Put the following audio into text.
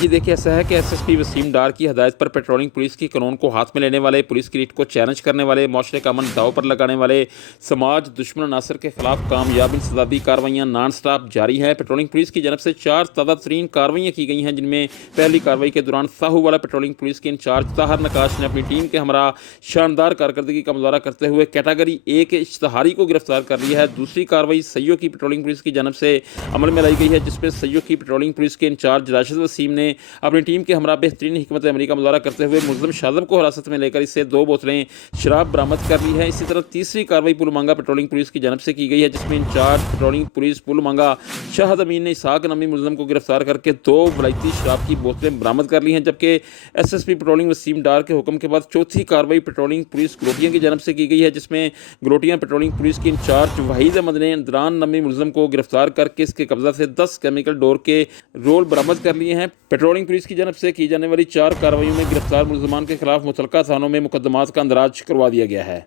जी देखिए, ऐसा है कि एसएसपी वसीम डार की हदायत पर पेट्रोलिंग पुलिस की कानून को हाथ में लेने वाले, पुलिस की रीट को चैलेंज करने वाले, माशरे का अमन दांव पर लगाने वाले समाज दुश्मन अनासर के खिलाफ कामयाब इंसदादी कार्रवाइयाँ नॉन स्टॉप जारी हैं। पेट्रोलिंग पुलिस की जानब से 4 ताज़ा तरीन कार्रवाइयाँ की गई हैं, जिनमें पहली कार्रवाई के दौरान साहू वाला पेट्रोलिंग पुलिस के इंचार्ज ताहर नकाश ने अपनी टीम के हमरा शानदार कारकर्दगी का मुजाहरा करते हुए कैटेगरी ए के इश्तहारी को गिरफ्तार कर लिया है। दूसरी कार्रवाई सैयो की पेट्रोलिंग पुलिस की जानब से अमल में लाई गई है, जिसमें सैयो की पेट्रोलिंग पुलिस के इंचार्ज राशिद वसीम ने अपनी टीम के हमरा बेहतरीन हिकमत अमली का मुजाहरा करते हुए मुल्ज़िम शाज़म को हिरासत में लेकर इससे 2 बोतलें शराब बरामद कर ली है। इसी तरह तीसरी कार्रवाई पुलमांगा पेट्रोलिंग पुलिस की जानब से की गई है, जिसमें इंचार्ज पेट्रोलिंग पुलिस पुलमांगा शाहद अमीन ने इसाक नामी मुल्ज़िम को गिरफ्तार करके 2 वलायती शराब की बोतलें बरामद कर ली हैं। जबकि एसएसपी पेट्रोलिंग वसीम डार के हुक्म के बाद चौथी कार्रवाई पेट्रोलिंग पुलिस गलोटियाँ की जानब से की गई है, जिसमें गलोटियाँ पेट्रोलिंग पुलिस की इंचार्ज वहीद अहमद ने दरान नामी मुल्ज़िम को गिरफ्तार करके इसके कब्जा से 10 केमिकल डोर के रोल बरामद कर लिए हैं। पेट्रोलिंग पुलिस की जानब से की जाने वाली 4 कार्रवाइयों में गिरफ्तार मुल्ज़िमान के खिलाफ मुतलका थानों में मुकदमात का अंदराज करवा दिया गया है।